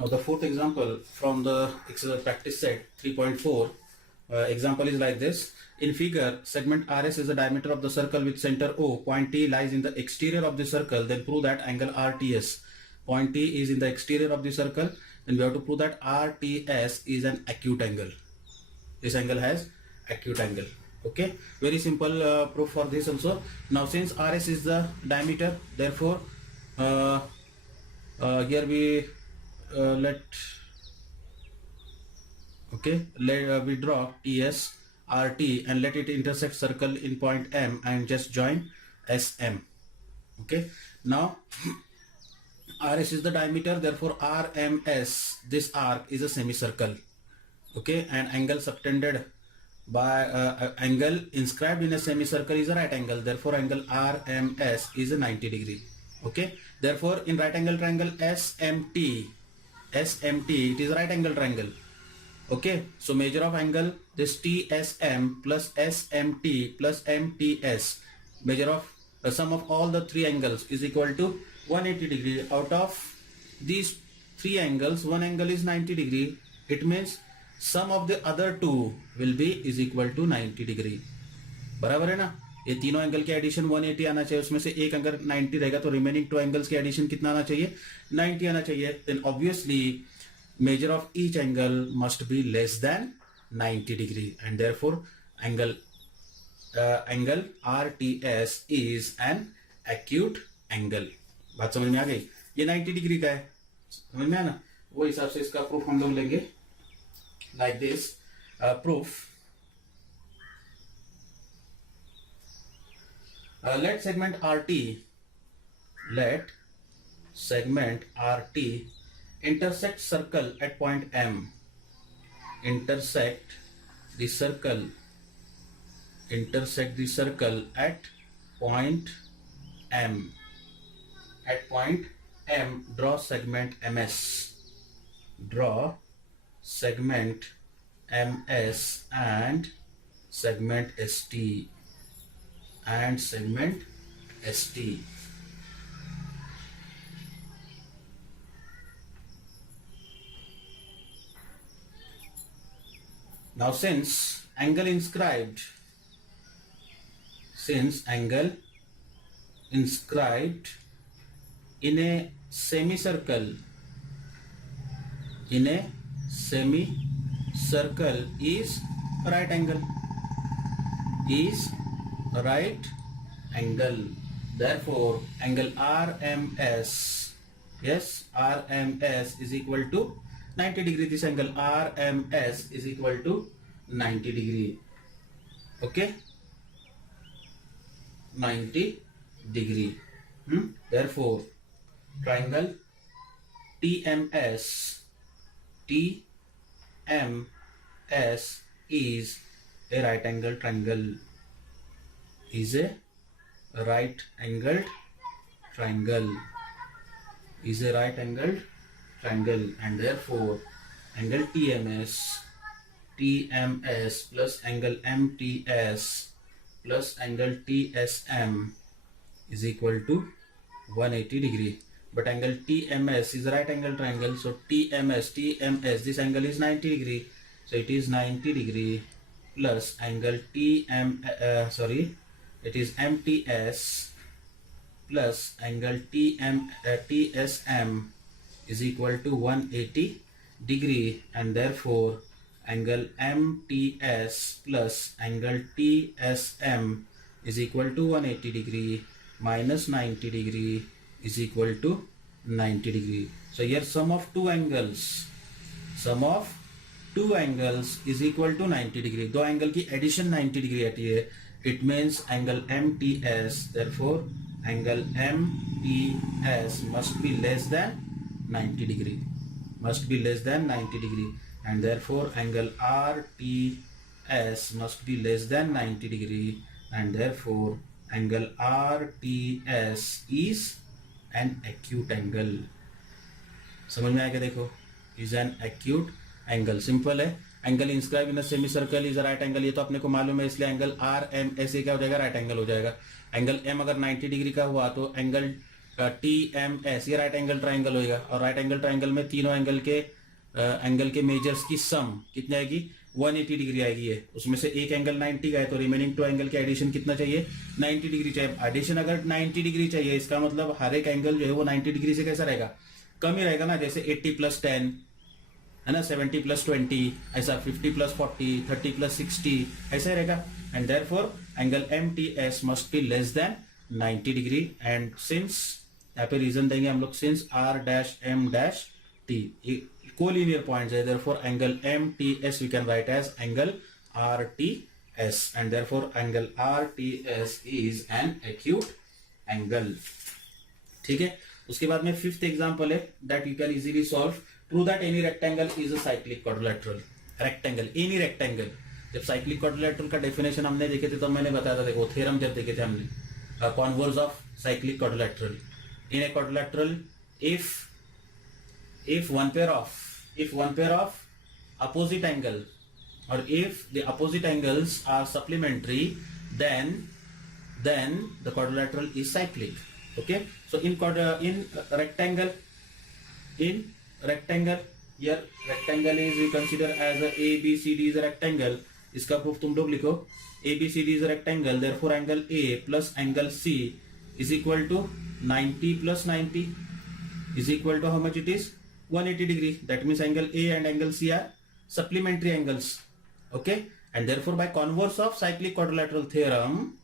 Now the fourth example from the practice set 3.4 example is like this. In figure, segment RS is the diameter of the circle with center O. Point T lies in the exterior of the circle. Then prove that angle RTS. Point T is in the exterior of the circle. Then we have to prove that RTS is an acute angle. This angle has acute angle. Okay, very simple proof for this also. Now since RS is the diameter, therefore here we let we draw TS RT and let it intersect circle in point M and just join SM. Okay, now RS is the diameter, therefore RMS, this arc is a semicircle. Okay, and angle subtended by angle inscribed in a semicircle is a right angle, therefore angle RMS is a 90 degree. Okay, therefore in right angle triangle SMT, it is a right angle triangle. Okay, so measure of angle, this TSM plus SMT plus MTS, measure of sum of all the three angles is equal to 180 degree. Out of these three angles, one angle is 90 degree. It means sum of the other two will be is equal to 90 degree. बराबर है ना? ये तीनों angle के addition 180 आना चाहिए, उसमें से एक अगर 90 रहेगा तो रिमेनिंग टू एंगल्स के एडिशन कितना आना चाहिए? 90 आना चाहिए. Then obviously measure of each angle must be less than 90 degree and therefore angle RTS is an acute angle. बात समझ में आ गई? ये 90 डिग्री का है, समझ में आया ना? वो हिसाब से इसका प्रूफ हम लोग लेंगे like this. Proof, let segment RT intersect circle at point M. Intersect the circle at point M. At point M, draw segment MS. Draw segment MS and segment ST. Now since angle inscribed in a semicircle is right angle, therefore angle RMS, yes, RMS is equal to 90 degree. This angle RMS is equal to 90 degree. Okay, 90 degree. Therefore triangle TMS is a right angle triangle. And therefore angle TMS plus angle MTS plus angle TSM is equal to 180 degree. But angle TMS is a right angle triangle, so TMS, this angle is 90 degree, so it is 90 degree plus angle it is MTS plus angle TSM is equal to 180 degree, and therefore angle MTS plus angle TSM is equal to 180 degree minus 90 degree is equal to 90 degree. So here sum of two angles is equal to 90 degree. दो angle की addition 90 degree आती है. It means angle MTS, therefore angle MTS must be less than 90 degree, and therefore angle RTS must be less than 90 degree, and therefore angle RTS is an acute angle. समझ में आएगा? देखो, is an acute angle. Simple है. Angle inscribe in semi circle is right angle, ये तो अपने को मालूम है, इसलिए एंगल RMS क्या हो जाएगा? राइट एंगल हो जाएगा. एंगल M अगर 90 डिग्री का हुआ तो एंगल टी एम एस, ये राइट एंगल ट्राइंगल होगा, और राइट एंगल ट्राइंगल में तीनों एंगल के मेजर्स की सम कितनी आएगी, 180 डिग्री आएगी है। उसमें से एक एंगल 90 का है, तो रिमेनिंग 2 एंगल के एडिशन कितना चाहिए, 90 डिग्री चाहिए। एडिशन अगर 90 डिग्री चाहिए, इसका मतलब हर एक एंगल जो है वो 90 डिग्री से कैसा रहेगा, कम ही रहेगा ना। जैसे 80 + 10 है ना, 70 + 20 ऐसा, 50 + 40, 30 + 60 ऐसा रहेगा। And therefore angle M T S must be less than 90 degree. And since, यहाँ पे रीजन देंगे हम लोग, since R dash M dash T collinear points है, therefore angle M T S we can write as angle R T S, and therefore angle R T S is an acute angle. ठीक है, उसके बाद में fifth example है that you can easily solve. Prove that any rectangle is a cyclic quadrilateral. Rectangle, any rectangle. जब cyclic quadrilateral का definition हमने देखे थे तो मैंने बताया था, देखो थ्योरम जब देखे थे हमने, converse of cyclic quadrilateral. In a quadrilateral, if one pair of opposite angle, or if the opposite angles are supplementary, then the quadrilateral is cyclic. Okay, so in rectangle, here rectangle is we consider as a ABCD is a rectangle. इसका proof तुम लोग लिखो, ABCD is a rectangle, therefore angle A plus angle C is equal to 90 plus 90 is equal to how much it is, 180 degree. That means angle A and angle C are supplementary angles. Okay, and therefore by converse of cyclic quadrilateral theorem,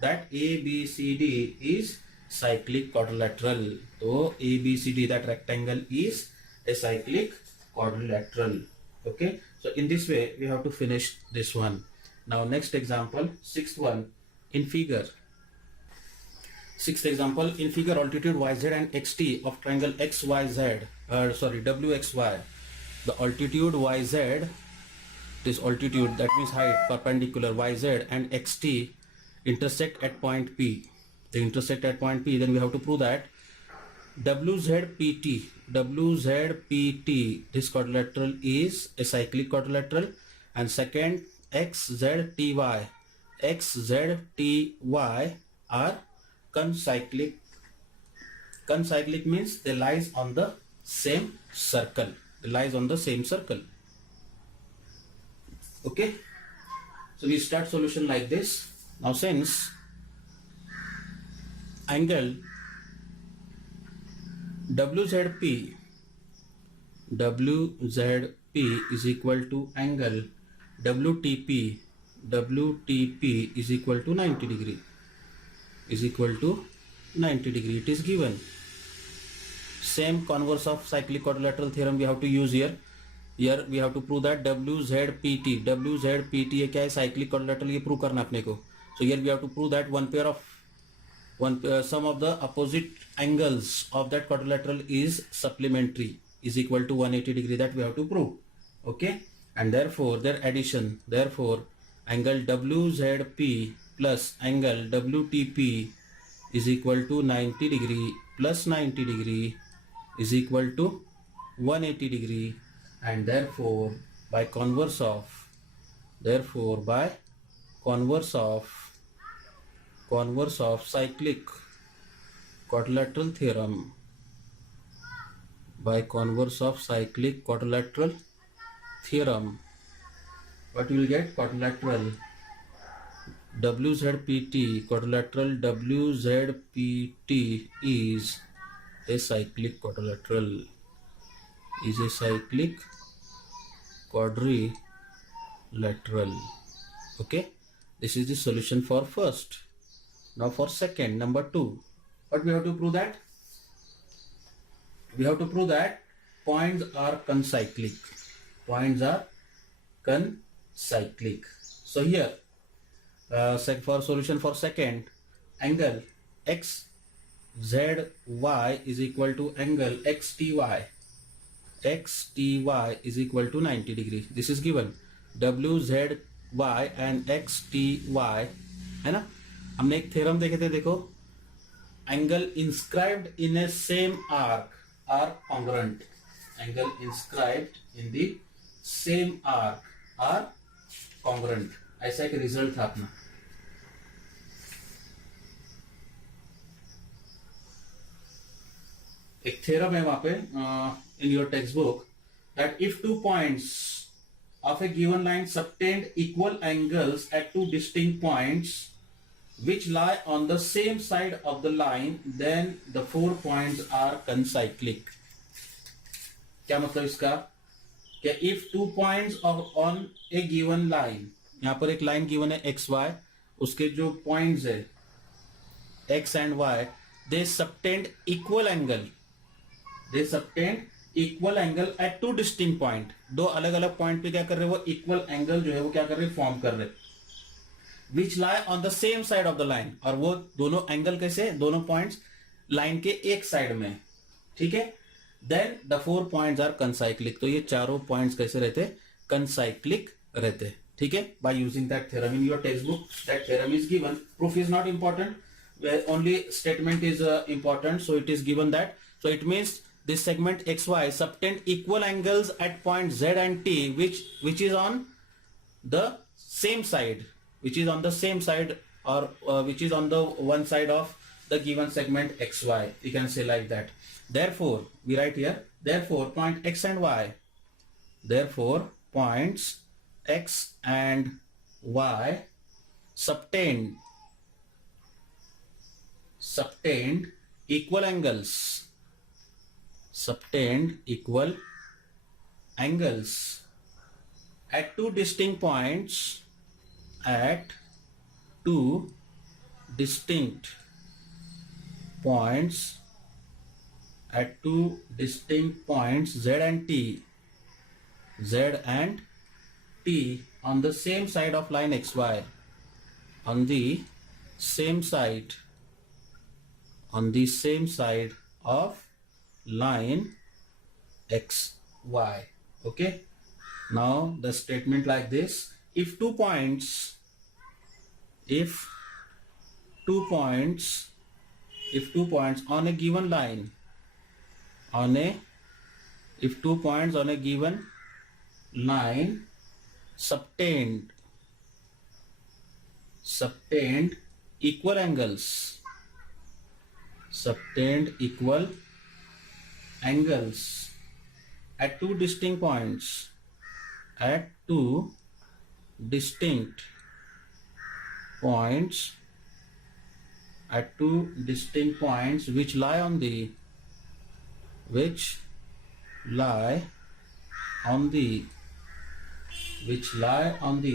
that ABCD is cyclic quadrilateral. So ABCD, that rectangle, is a cyclic quadrilateral. Okay, so in this way we have to finish this one. Now next example, sixth one, in figure. Sixth example, in figure, altitude yz and xt of triangle xyz, wxy. The altitude yz, this altitude, that means height, perpendicular yz and xt intersect at point P. They intersect at point P, then we have to prove that wzpt, this quadrilateral is a cyclic quadrilateral. And second, xzty are concyclic. Concyclic means they lies on the same circle. Okay, so we start solution like this. Now since angle WZP is equal to angle WTP is equal to 90 degree. It is given. Same converse of cyclic quadrilateral theorem we have to use here. Here we have to prove that WZPT ये क्या है, cyclic quadrilateral, ये prove करना अपने को. So here we have to prove that sum of the opposite angles of that quadrilateral is supplementary, is equal to 180 degree. That we have to prove. Okay, and therefore their addition, therefore angle WZP plus angle WTP is equal to 90 degree plus 90 degree is equal to 180 degree. And therefore by converse of cyclic quadrilateral theorem, what you will get, quadrilateral WZPT is a cyclic quadrilateral, Okay, this is the solution for first. Now for second, number 2, what we have to prove that? We have to prove that points are concyclic. So here, for solution for second, angle XZY is equal to angle XTY is equal to 90 degree. This is given. WZY and XTY है ना. हमने एक theorem देखे थे, देखो, angle inscribed in a same arc are congruent. Angle inscribed in the same arc are congruent. ऐसा एक result था अपना. एक थ्योरम है वहां पे in your text book that if 2 points of a given line subtend equal angles at 2 distinct points which lie on the same side of the line, then the 4 points are concyclic. क्या मतलब इसका? क्या if 2 points on a given line, यहां पर एक line given है X Y, उसके जो पॉइंट्स है X and Y, they subtend equal angle, they subtend equal angle at 2 distinct point, 2 अलग अलग पॉइंट पे क्या कर रहे हैं, वो इक्वल एंगल जो है वो क्या कर रहे हैं, फॉर्म कर रहे हैं, which lie on the same side of the line, और वो दोनों एंगल कैसे, दोनों पॉइंट्स लाइन के एक साइड में, ठीक है, देन द 4 points आर कंसाइक्लिक, तो ये चारों पॉइंट्स कैसे रहते, कंसाइक्लिक रहते, ठीक है, by using that theorem in your text book, that theorem is given, proof is not important, only statement is important, so it is given that, so it means this segment xy subtend equal angles at point z and t which is on the same side, which is on the same side, or which is on the one side of the given segment xy, you can say like that. Therefore we write here, therefore point x and y, therefore points x and y subtend equal angles, subtend equal angles at 2 distinct points, at 2 distinct points, at 2 distinct points z and t, z and t on the same side of line xy, on the same side, on the same side of line xy. Okay, now the statement like this, if 2 points on a given line, if 2 points on a given line subtend equal angles, subtend equal angles at 2 distinct points, at 2 distinct points, at 2 distinct points which lie on the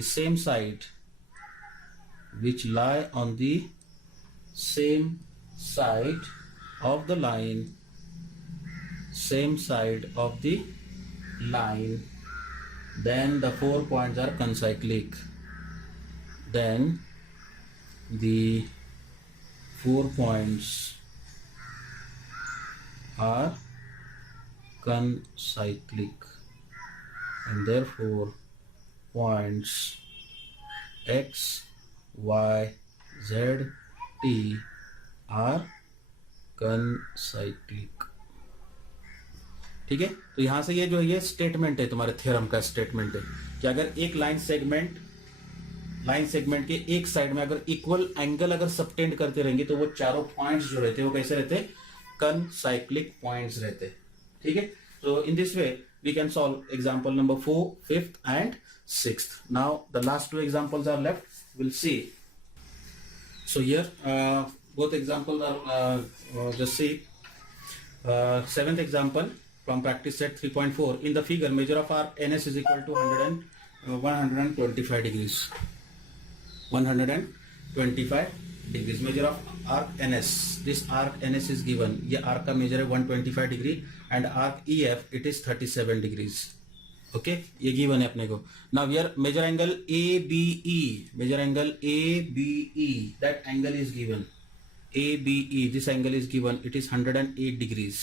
same side, which lie on the same side of the line, same side of the line, then the 4 points are concyclic, then the 4 points are concyclic, and therefore points x, y, z, t are concyclic. ठीक है, तो यहां से ये जो है ये statement है, तुम्हारे थ्योरम का स्टेटमेंट है कि अगर एक लाइन सेगमेंट के एक साइड में अगर इक्वल एंगल अगर सबटेंड करते रहेंगे तो वो चारों पॉइंट्स जो रहते हैं वो कैसे रहते हैं, कंसाइक्लिक पॉइंट्स रहते हैं, ठीक है. तो in this way we can solve example number 4, 5th and 6th. Now the last 2 examples are left, we'll see. So here both examples are just see. 7th example from practice set 3.4. In the figure, measure of arc NS is equal to 125 degrees. 125 degrees. Measure of arc NS. This arc NS is given. ये arc का measure है 125 degree and arc EF it is 37 degrees. Okay, ये given है अपने को. Now here measure angle ABE. Measure angle ABE. That angle is given. ABE. This angle is given. It is 108 degrees.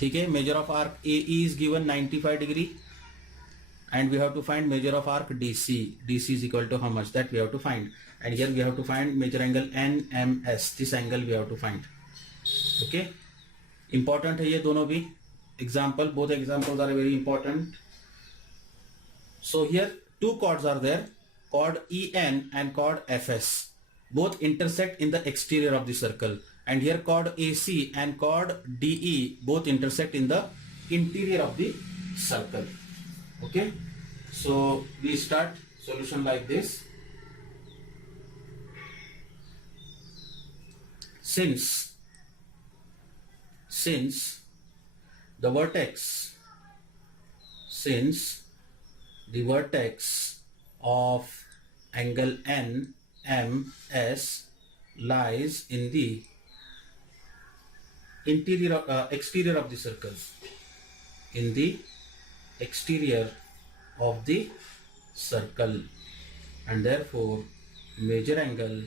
ठीक है. Measure of arc AE is given 95 degree. And we have to find measure of arc DC. DC is equal to how much? That we have to find. And here we have to find measure angle NMS. This angle we have to find. Okay. Important है ये दोनों भी. Example, both examples are very important. So here 2 chords are there, chord EN and chord FS. Both intersect in the exterior of the circle and here chord AC and chord DE both intersect in the interior of the circle. Okay, so we start solution like this. Since the vertex of angle NMS lies in the exterior of the circle, in the exterior of the circle, and therefore major angle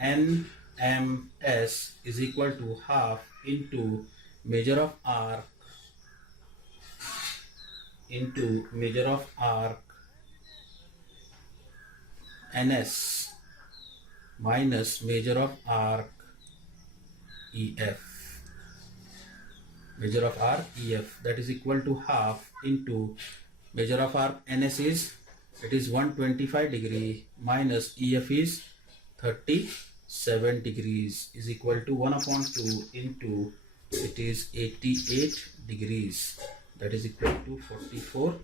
NMS is equal to half into measure of arc NS minus measure of arc EF. Measure of arc EF, that is equal to half into measure of arc NS is, it is 125 degree minus EF is 37 degrees, is equal to 1/2 into, it is 88 degrees, that is equal to 44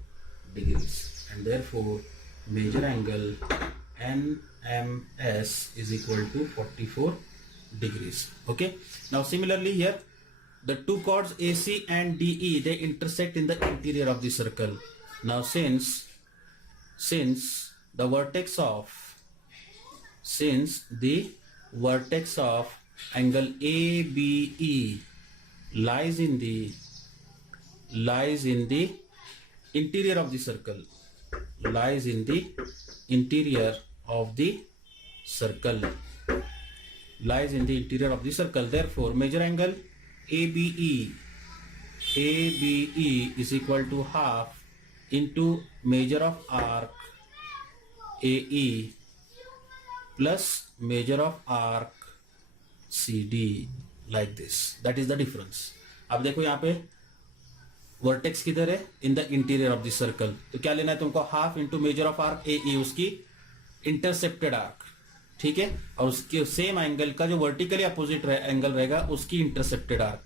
degrees, and therefore major angle NMS is equal to 44 degrees. Okay, now similarly here the two chords AC and DE, they intersect in the interior of the circle. Now since the vertex of angle ABE lies in the interior of the circle, lies in the interior of the circle, therefore major angle ABE is equal to half into measure of arc AE plus measure of arc CD, like this. That is the difference. अब देखो यहाँ पे vertex किधर है, in the interior of the circle, तो क्या लेना है तुमको, half into major of arc AE, उसकी इंटरसेप्टेड आर्क, ठीक है, और उसके सेम एंगल का जो वर्टिकली अपोजिट एंगल रहेगा उसकी इंटरसेप्टेड आर्क,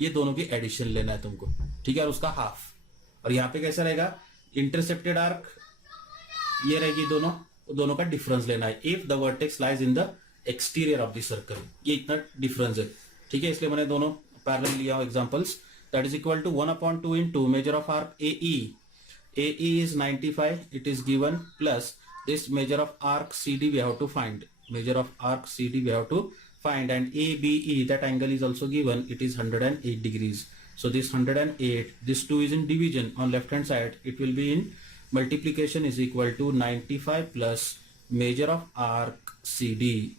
ये दोनों की एडिशन लेना है तुमको, ठीक है, और उसका हाफ। और यहाँ पे कैसा रहेगा, इंटरसेप्टेड आर्क ये रहेगी, दोनों का डिफरेंस लेना है, if the vertex lies in the exterior of the circle, ये इतना डिफरेंस है, ठीक है, इसलिए मैंने दोनों पैरेलल लिया examples, that is equal to 1/2 into measure of arc AE is 95, it is given, plus this measure of arc CD we have to find, and ABE, that angle is also given, it is 108 degrees. So this 108, this 2 is in division on left hand side, it will be in multiplication, is equal to 95 plus measure of arc CD,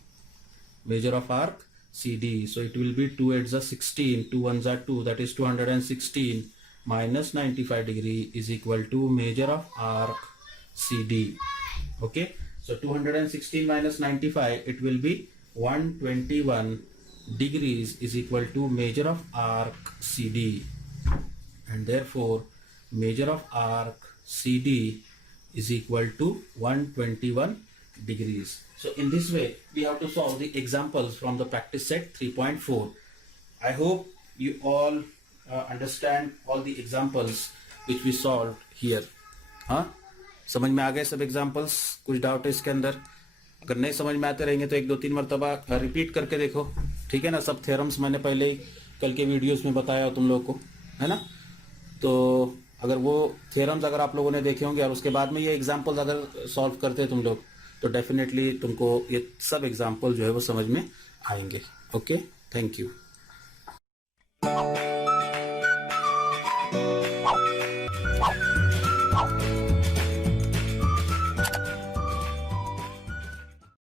so it will be 2 8s are 16, 2 1s are 2, that is 216 minus 95 degree is equal to measure of arc CD. Okay, so 216 minus 95, it will be 121 degrees is equal to measure of arc CD, and therefore measure of arc CD is equal to 121 degrees. So in this way we have to solve the examples from the practice set 3.4. I hope you all understand all the examples which we solved here. हाँ, समझ में आ गए सब examples, कुछ doubt है इसके अंदर, अगर नहीं समझ में आते रहेंगे तो 1-2-3 मरतबा रिपीट करके देखो, ठीक है ना। सब थ्योरम्स मैंने पहले ही कल के वीडियोस में बताया तुम लोगों को, है ना। तो अगर वो थ्योरम्स अगर आप लोगों ने देखे होंगे और उसके बाद में ये एग्जाम्पल्स अगर सॉल्व करते तुम लोग, तो डेफिनेटली तुमको ये सब एग्जाम्पल जो है वो समझ में आएंगे। Okay, thank you.